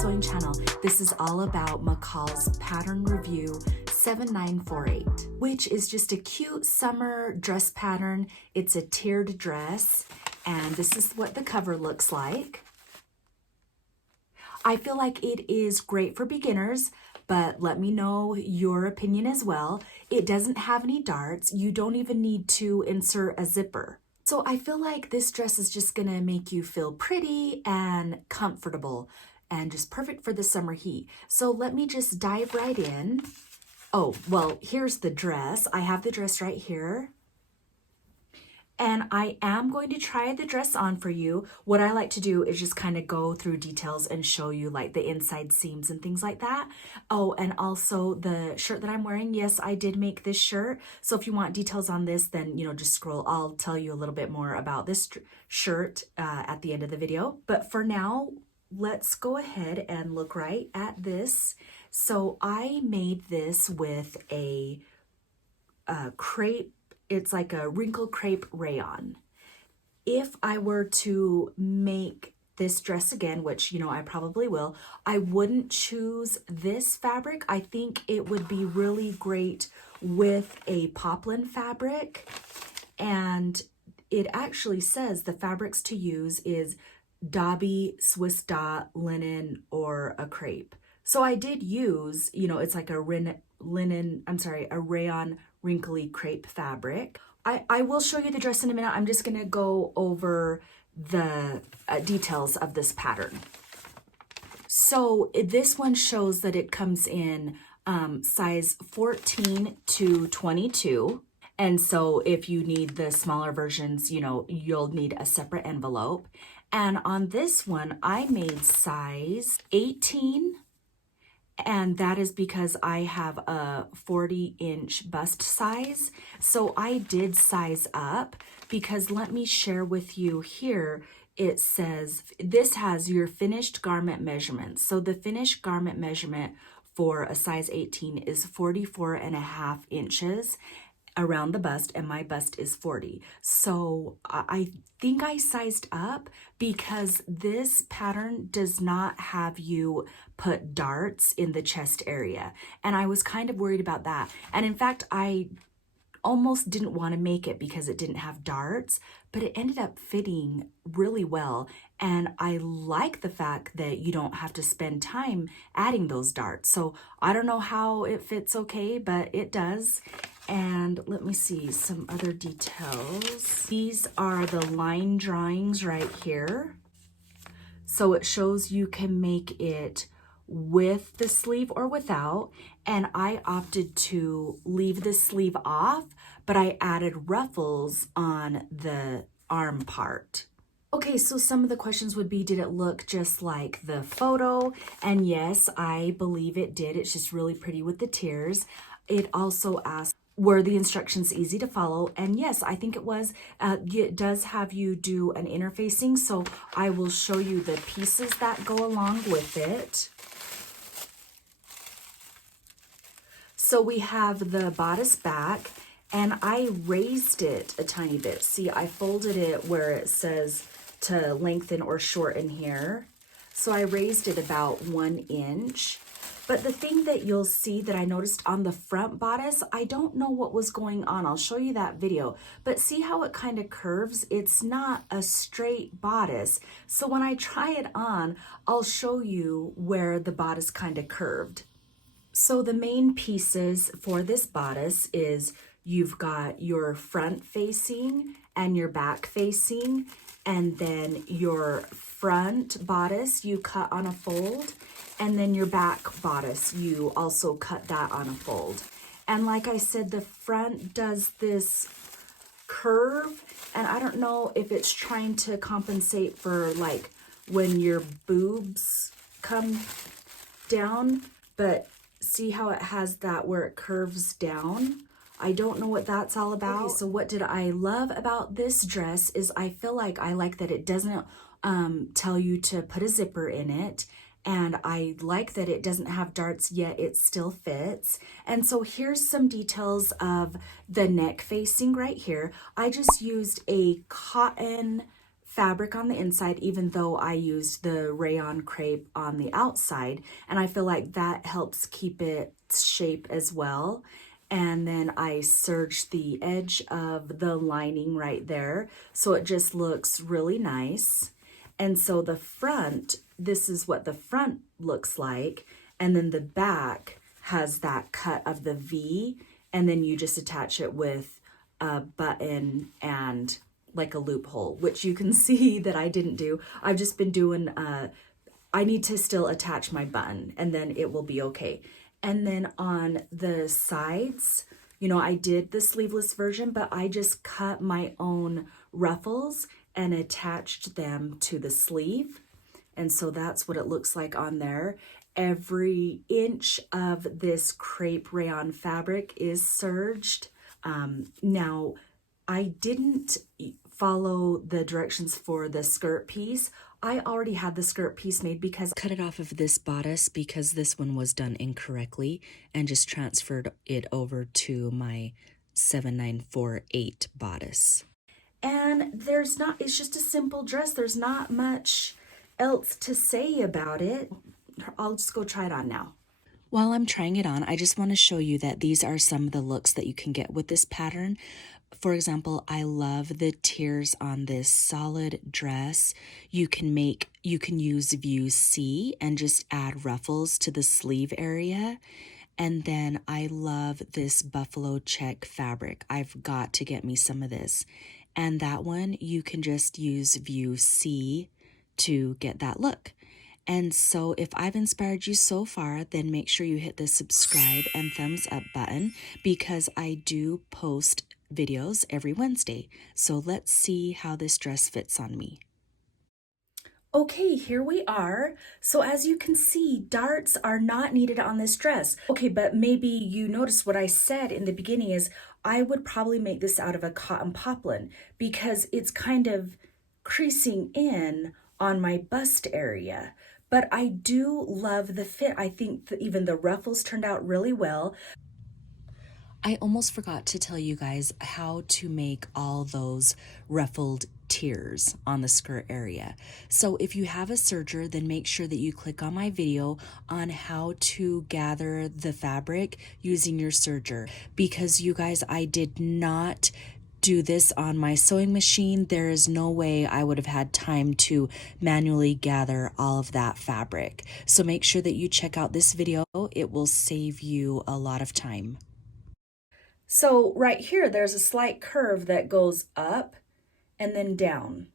sewing channel. This is all about Mccalls pattern review 7948, which is just a cute summer dress pattern. It's a tiered dress, and this is what the cover looks like. I feel like it is great for beginners, but let me know your opinion as well. It doesn't have any darts. You don't even need to insert a zipper. So I feel like this dress is just gonna make you feel pretty and comfortable and just perfect for the summer heat. So let me just dive right in. Oh, well, here's the dress. I have the dress right here. And I am going to try the dress on for you. What I like to do is just kind of go through details and show you like the inside seams and things like that. Oh, and also the shirt that I'm wearing. Yes, I did make this shirt. So if you want details on this, then, just scroll. I'll tell you a little bit more about this shirt at the end of the video. But for now, let's go ahead and look right at this. So I made this with a crepe. It's like a wrinkle crepe rayon. If I were to make this dress again, which, I probably will, I wouldn't choose this fabric. I think it would be really great with a poplin fabric. And it actually says the fabrics to use is Dobby, Swiss dot, linen, or a crepe. So I did use, it's like a rayon wrinkly crepe fabric. I will show you the dress in a minute. I'm just gonna go over the details of this pattern. So this one shows that it comes in size 14 to 22. And so if you need the smaller versions, you'll need a separate envelope. And on this one, I made size 18. And that is because I have a 40-inch bust size. So I did size up because let me share with you here. It says this has your finished garment measurements. So the finished garment measurement for a size 18 is 44.5 inches around the bust, and my bust is 40. So I think I sized up because this pattern does not have you put darts in the chest area. And I was kind of worried about that. And in fact, I almost didn't want to make it because it didn't have darts, but it ended up fitting really well. And I like the fact that you don't have to spend time adding those darts. So I don't know how it fits okay, but it does. And let me see some other details. These are the line drawings right here. So it shows you can make it with the sleeve or without, and I opted to leave the sleeve off, but I added ruffles on the arm part. Okay, so some of the questions would be, did it look just like the photo? And yes, I believe it did. It's just really pretty with the tiers. It also asked, were the instructions easy to follow? And yes, I think it was. It does have you do an interfacing, so I will show you the pieces that go along with it. So we have the bodice back, and I raised it a tiny bit. See, I folded it where it says to lengthen or shorten here. So I raised it about 1 inch. But the thing that you'll see that I noticed on the front bodice, I don't know what was going on. I'll show you that video. But see how it kind of curves? It's not a straight bodice. So when I try it on, I'll show you where the bodice kind of curved. So the main pieces for this bodice is you've got your front facing and your back facing, and then your front bodice you cut on a fold, and then your back bodice you also cut that on a fold. And like I said, the front does this curve, and I don't know if it's trying to compensate for like when your boobs come down, but see how it has that where it curves down? I don't know what that's all about. Okay, so what did I love about this dress is I feel like I like that it doesn't tell you to put a zipper in it. And I like that it doesn't have darts, yet it still fits. And so here's some details of the neck facing right here. I just used a cotton fabric on the inside, even though I used the rayon crepe on the outside. And I feel like that helps keep its shape as well. And then I serged the edge of the lining right there, so it just looks really nice. And so the front, this is what the front looks like. And then the back has that cut of the V, and then you just attach it with a button and like a loophole, which you can see that I didn't do. I've just been doing, I need to still attach my button and then it will be okay. And then on the sides, you know, I did the sleeveless version, but I just cut my own ruffles and attached them to the sleeve. And so that's what it looks like on there. Every inch of this crepe rayon fabric is serged. Now, I didn't follow the directions for the skirt piece. I already had the skirt piece made because I cut it off of this bodice because this one was done incorrectly and just transferred it over to my 7948 bodice. And it's just a simple dress. There's not much else to say about it. I'll just go try it on now. While I'm trying it on, I just want to show you that these are some of the looks that you can get with this pattern. For example, I love the tiers on this solid dress. You can use view C and just add ruffles to the sleeve area. And then I love this buffalo check fabric. I've got to get me some of this. And that one, you can just use view C to get that look. And so if I've inspired you so far, then make sure you hit the subscribe and thumbs up button because I do post videos every Wednesday. So let's see how this dress fits on me. Okay, here we are. So as you can see, darts are not needed on this dress. Okay, but maybe you noticed what I said in the beginning is I would probably make this out of a cotton poplin because it's kind of creasing in on my bust area. But I do love the fit. I think that even the ruffles turned out really well. I almost forgot to tell you guys how to make all those ruffled tiers on the skirt area. So if you have a serger, then make sure that you click on my video on how to gather the fabric using your serger. Because you guys, I did not do this on my sewing machine. There is no way I would have had time to manually gather all of that fabric. So make sure that you check out this video. It will save you a lot of time. So right here, there's a slight curve that goes up and then down.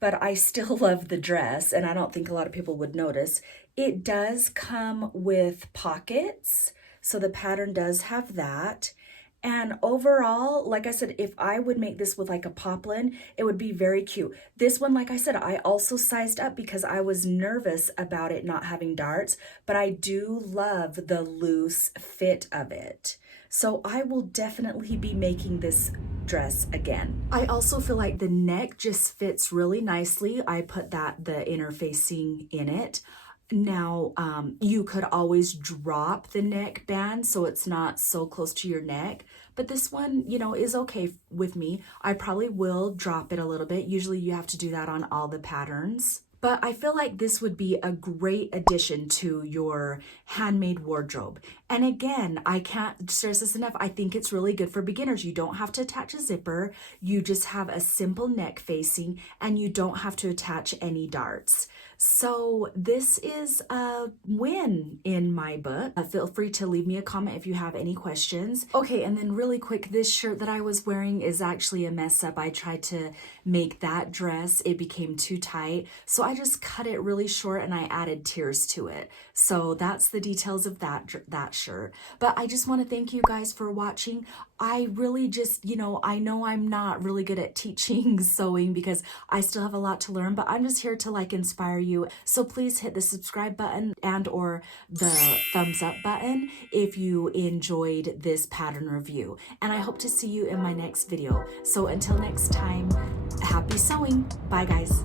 But I still love the dress, and I don't think a lot of people would notice. It does come with pockets, so the pattern does have that. And overall, like I said, if I would make this with like a poplin, it would be very cute. This one, like I said, I also sized up because I was nervous about it not having darts, but I do love the loose fit of it. So I will definitely be making this dress again. I also feel like the neck just fits really nicely. I put the interfacing in it. Now, you could always drop the neckband so it's not so close to your neck, but this one, you know, is okay with me. I probably will drop it a little bit. Usually you have to do that on all the patterns. But I feel like this would be a great addition to your handmade wardrobe. And again, I can't stress this enough. I think it's really good for beginners. You don't have to attach a zipper. You just have a simple neck facing and you don't have to attach any darts. So this is a win in my book. Feel free to leave me a comment if you have any questions. Okay, and then really quick, this shirt that I was wearing is actually a mess up. I tried to make that dress. It became too tight. So I just cut it really short and I added tiers to it. So that's the details of that shirt. But I just want to thank you guys for watching. I really just, you know I'm not really good at teaching sewing because I still have a lot to learn, but I'm just here to like inspire you. So please hit the subscribe button and or the thumbs up button if you enjoyed this pattern review. And I hope to see you in my next video. So until next time, happy sewing. Bye guys.